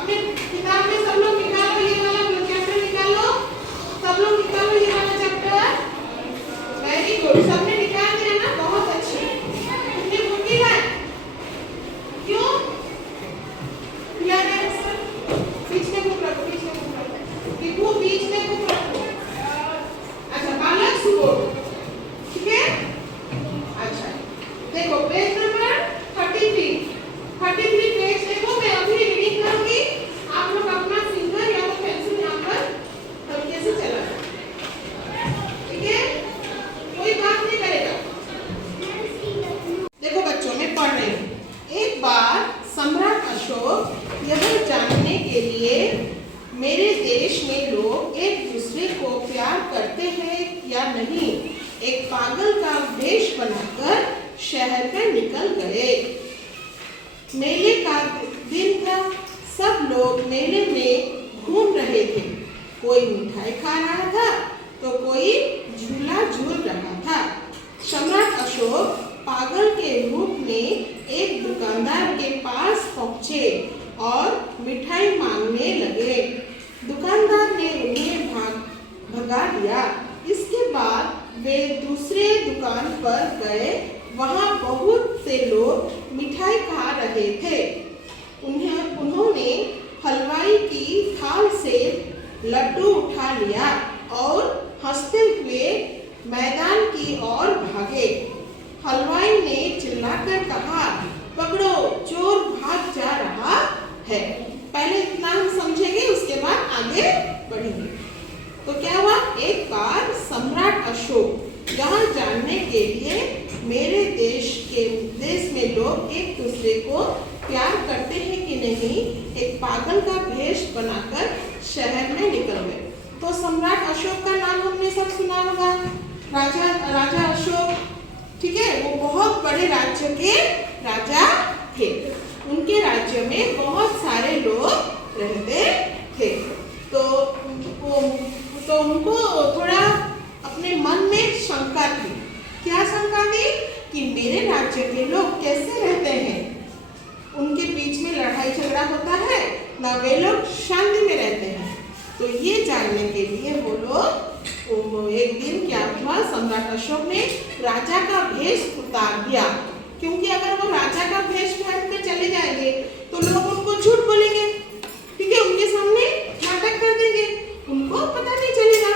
अपने किताब में सब लोग निकालो ये वाला चैप्टर निकालो, सब लोग निकालो ये वाला चैप्टर। वेरी गुड, सबने निकाल दिया ना, बहुत अच्छे। कितनी बुकी है? क्यों? याद है बीच में बुक रखो, बीच में बुक रखो, लिखो बीच में बुक रखो। अच्छा, बालक सुबोध, ठीक है? अच्छा, देखो पेज नंबर 33 पेज देखो। मैं अभी रीडिंग करूंगी, आप लोग अपना फिंगर या तो पेंसिल यहाँ पर तरीके से चला, ठीक है? कोई बात नहीं करेगा। देखो बच्चों, मैं पढ़ रही हूँ। एक बार सम्राट अशोक यह जानने के लिए मेरे देश में लोग एक दूसरे को प्यार करते हैं या नहीं, एक पागल का वेश बनाकर शहर में निकल गए। मेले का दिन था, सब लोग मेले में घूम रहे थे। कोई मिठाई खा रहा था तो कोई झूला झूल रहा था। सम्राट अशोक पागल के रूप में एक दुकानदार के पास पहुंचे और मिठाई मांगने लगे। दुकानदार ने उन्हें भगा दिया। इसके बाद वे दूसरे दुकान पर गए। वहां बहुत से लोग मिठाई खा रहे थे। उन्होंने हलवाई की थाल से लड्डू उठा लिया और हंसते हुए मैदान की ओर भागे। हलवाई ने चिल्लाकर कहा, पकड़ो, चोर भाग जा रहा है। पहले इतना हम समझेंगे, उसके बाद आगे बढ़ेंगे। तो क्या हुआ? एक बार सम्राट अशोक यह जानने के लिए मेरे देश में लोग एक दूसरे को प्यार करते हैं कि नहीं, एक पागल का भेष बनाकर शहर में निकल गए। तो सम्राट अशोक का नाम हमने सब सुना होगा, राजा अशोक, ठीक है? वो बहुत बड़े राज्य के राजा थे। उनके राज्य में बहुत सारे लोग रहते थे। तो उनको थोड़ा अपने मन में शंका थी। क्या शंका थी? कि मेरे राज्य के लोग कैसे रहते हैं, उनके बीच में लड़ाई झगड़ा होता है ना, वे लोग शांति में रहते हैं। तो ये जानने के लिए वो लोग एक दिन क्या हुआ, सम्राट अशोक ने राजा का भेष उतार दिया। क्योंकि अगर वो राजा का भेष पहन कर चले जाएंगे तो लोग उनको झूठ बोलेंगे, ठीक है? उनके सामने नाटक कर देंगे, उनको पता नहीं चलेगा।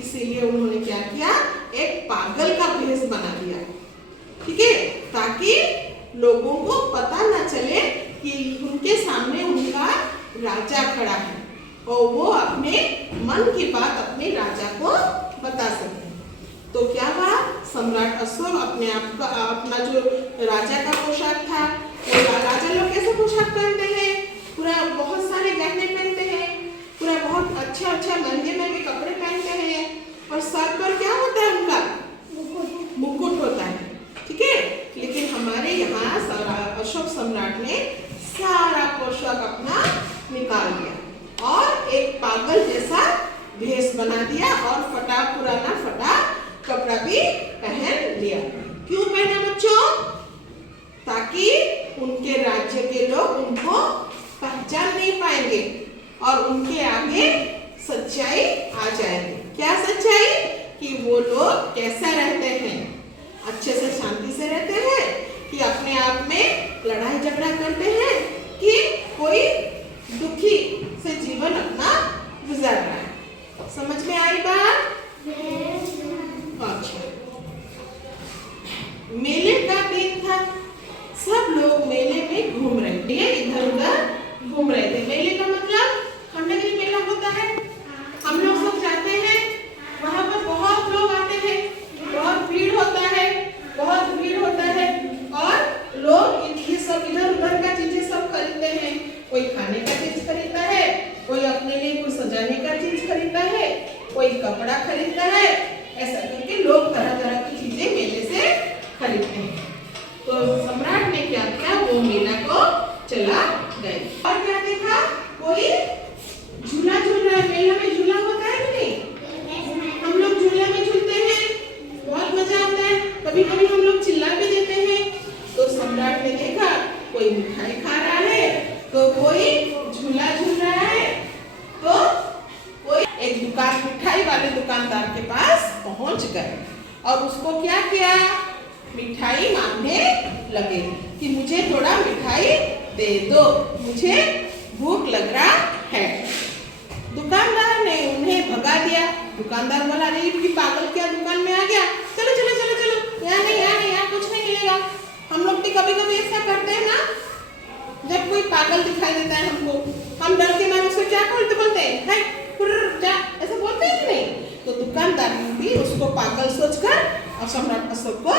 इसीलिए उन्होंने क्या किया, एक पागल का भेष बना दिया, ठीक है? ताकि लोगों को पता न चले कि उनके सामने उनका राजा खड़ा है और वो अपने मन की बात अपने राजा को बता सके। तो क्या हुआ, सम्राट अशोक अपने आप का अपना जो राजा का पोशाक था, वो राजा लोग कैसे पोशाक पहनते हैं, पूरा बहुत सारे गहने पहनते हैं, पूरा बहुत अच्छा महंगे कपड़े पहनते हैं, और सर पर क्या होता है उनका मुकुट होता है, ठीक है? लेकिन हमारे यहाँ अशोक सम्राट ने सारा पोशाक अपना निकाल दिया और एक पागल जैसा भेष बना दिया और पुराना फटा कपड़ा भी पहन लिया। क्यों पहना बच्चों? ताकि उनके राज्य के लोग उनको पहचान नहीं पाएंगे और उनके आगे सच्चाई आ जाएगी। क्या सच्चाई? कि वो लोग कैसा रहते हैं, अच्छे से शांति से रहते हैं, कि अपने आप में लड़ाई झगड़ा करते हैं, कि कोई दुखी से जीवन अपना गुजार रहा है। समझ में आई बात? अच्छा, मेले का दिन था, सब लोग मेले में घूम रहे थे, इधर उधर घूम रहे थे। मेले का मतलब खंडगिरी मेला होता है, हम लोग सब जाते हैं, वहाँ पर बहुत लोग आते हैं, बहुत भीड़ होता है और लोग ये सब इधर उधर का चीजें सब खरीदते हैं। कोई खाने का चीज खरीदता है, कोई अपने लिए कुछ सजाने का चीज खरीदता है, कोई कपड़ा खरीदता है। ऐसा करके लोग तरह तरह की चीजें मेले से खरीदते हैं। तो सम्राट ने क्या किया, वो मेला को चला गए और क्या देखा, कोई झूला झूल रहा है। मेला में झूला होता है कि नहीं? हम लोग झूले में झूलते हैं, बहुत मजा आता है, कभी कभी हम लोग चिल्ला भी देते हैं। तो सम्राट ने देखा कोई मिठाई खा रहा है तो कोई झूला झूल रहा है तो कोई एक दुकान मिठाई वाले दुकानदार के पास पहुंच गए और उसको क्या किया, मिठाई मांगने लगे कि मुझे थोड़ा मिठाई दे दो, मुझे भूख लग रहा है। दुकानदार ने उन्हें भगा दिया। दुकानदार बोला, अरे भी पागल क्या दुकान में आ गया, चलो चलो चलो चलो, यहाँ नहीं यहाँ नहीं, यहाँ कुछ नहीं मिलेगा। हम लोग भी कभी कभी ऐसा करते हैं ना, जब कोई पागल दिखाई देता है हमको, हम डर के मारे उसको क्या बोलते हैं, है जा, ऐसा बोलते हैं कि नहीं। तो दुकानदार ने भी उसको पागल सोचकर और सम्राट अशोक को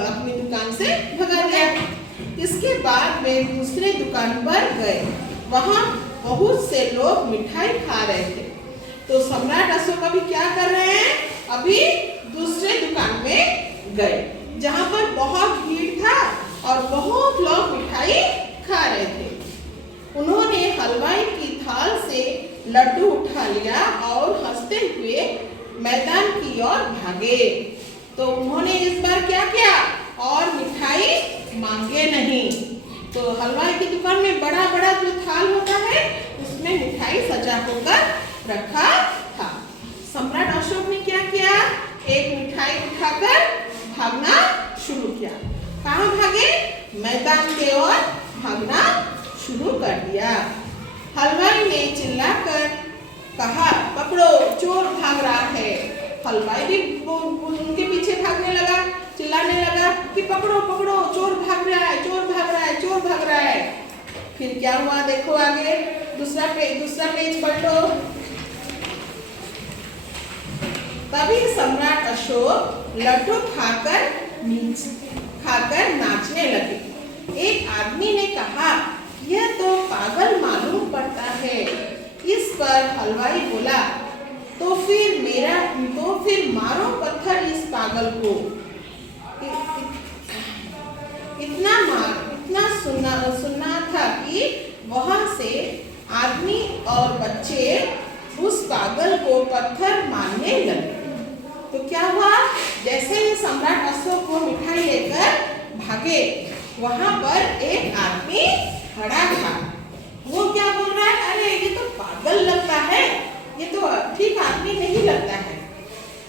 अपनी दुकान से भगा दिया। इसके बाद वे दूसरे दुकान पर गए, वहाँ बहुत से लोग मिठाई खा रहे थे। तो सम्राट अशोक अभी क्या कर रहे हैं, अभी दूसरे दुकान में गए जहाँ पर बहुत भीड़ था और बहुत लोग मिठाई खा रहे थे। उन्होंने हलवाई की थाल से लड्डू उठा लिया और हंसते हुए मैदान की ओर भागे। तो उन्होंने इस बार क्या किया, और मिठाई मांगे नहीं। तो हलवाई की दुकान में बड़ा बड़ा जो थाल होता है उसमें मिठाई सजा होकर रखा था। सम्राट अशोक ने क्या किया, एक मिठाई उठाकर भागना शुरू किया। कहाँ भागे, मैदान के ओर भागना शुरू कर दिया। हलवाई ने चिल्लाकर कहा, पकड़ो, चोर भाग रहा है। हलवाई भी उनके पीछे भागने लगा, चिल्लाने लगा कि पकड़ो पकड़ो, चोर भाग रहा है, चोर भाग रहा है, चोर भाग रहा है। फिर क्या हुआ देखो आगे, दूसरा पेज पलटो। तभी सम्राट अशोक लड्डू खाकर नाचने लगे। एक आदमी ने कहा, यह तो पागल मालूम पड़ता है। इस पर हलवाई बोला, तो फिर मारो पत्थर इस पागल को। इतना सुनना था कि वहां से आदमी और बच्चे उस पागल को पत्थर मारने लगे। तो क्या हुआ, जैसे ही सम्राट अशोक को मिठाई लेकर भागे, वहां पर एक आदमी खड़ा था। वो क्या बोल रहा है, अरे ये तो पागल लगता है, ये तो ठीक आदमी नहीं लगता है।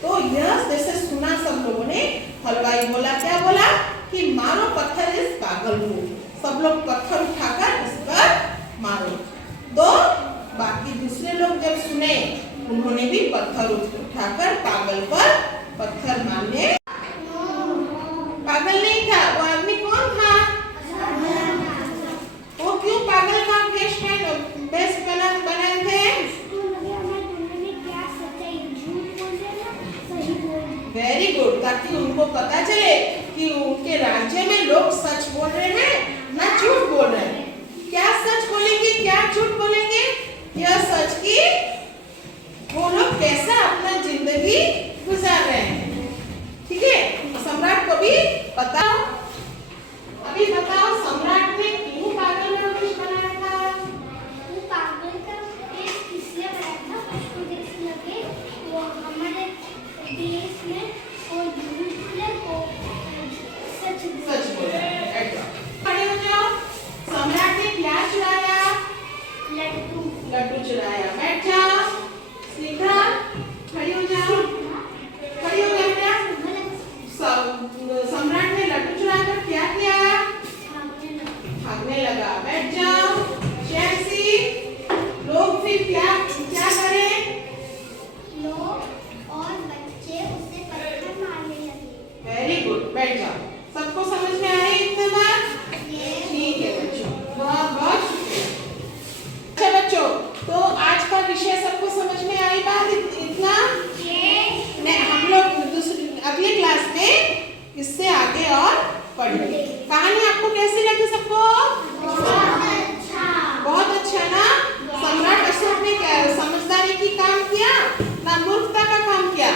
तो यह जैसे सुना सब लोगों ने, हलवाई बोला, क्या बोला कि मारो पत्थर इस पागल को। सब लोग पत्थर उठाकर इस पर मारो। तो बाकी दूसरे लोग जब सुने, उन्होंने भी पत्थर उठाकर पागल पर पत्थर मारने। पागल नहीं था वो आदमी, कौन था, वो क्यों पागल का वेश बनाए थे। वेरी गुड, ताकि उनको पता चले कि उनके राज्य में लोग सच बोल रहे हैं ना झूठ बोल रहे हैं। क्या सच बोलेंगे, क्या झूठ बोलेंगे, यह सच की वो लोग कैसा अपना जिंदगी गुजार रहे हैं। ठीक है, सम्राट को भी पता। अभी बताओ, सम्राट ने क्यों पागल का वेश बनाया था। वो पागल का वेश इसलिए बनाया था, उसको जैसे लगे वो हमारे देश में वो झूठ बोले, वो सच बोले। खड़े हो जाओ। सम्राट ने क्या चुराया, लड्डू चुराया। बैठ जाओ, सीधा खड़ी हो जाओ, खड़ी हो गए क्या। सम्राट ने लड्डू चुराकर क्या किया, भागने लगा। बैठ जाओ, जैसी लोग फिर क्या करें, लोग और बच्चे उसे पत्थर मारने लगे। वेरी गुड, बैठ जाओ। सबको समझ में आ रही है इतने बार, ठीक है बच्चों, बहुत बहुत शुक्रिया। अच्छा बच्चों, तो आज का विषय सबको समझ में आई बात इतना। हम लोग अगले क्लास में इससे आगे और पढ़ेंगे। कहानी आपको कैसी लगी सबको, बहुत अच्छा ना। सम्राट अशोक ने क्या समझदारी की काम किया ना मूर्खता का काम किया,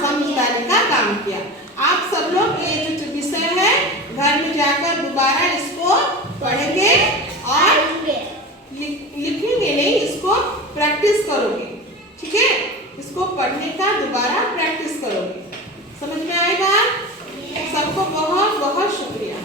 समझदारी का काम किया। आप सब लोग ये जो विषय है घर में जाकर दोबारा इसको पढ़ेंगे और लिखेंगे नहीं, इसको प्रैक्टिस करोगे। ठीक है, इसको पढ़ने का दोबारा प्रैक्टिस करोगे। समझ में आएगा। सबको बहुत बहुत शुक्रिया।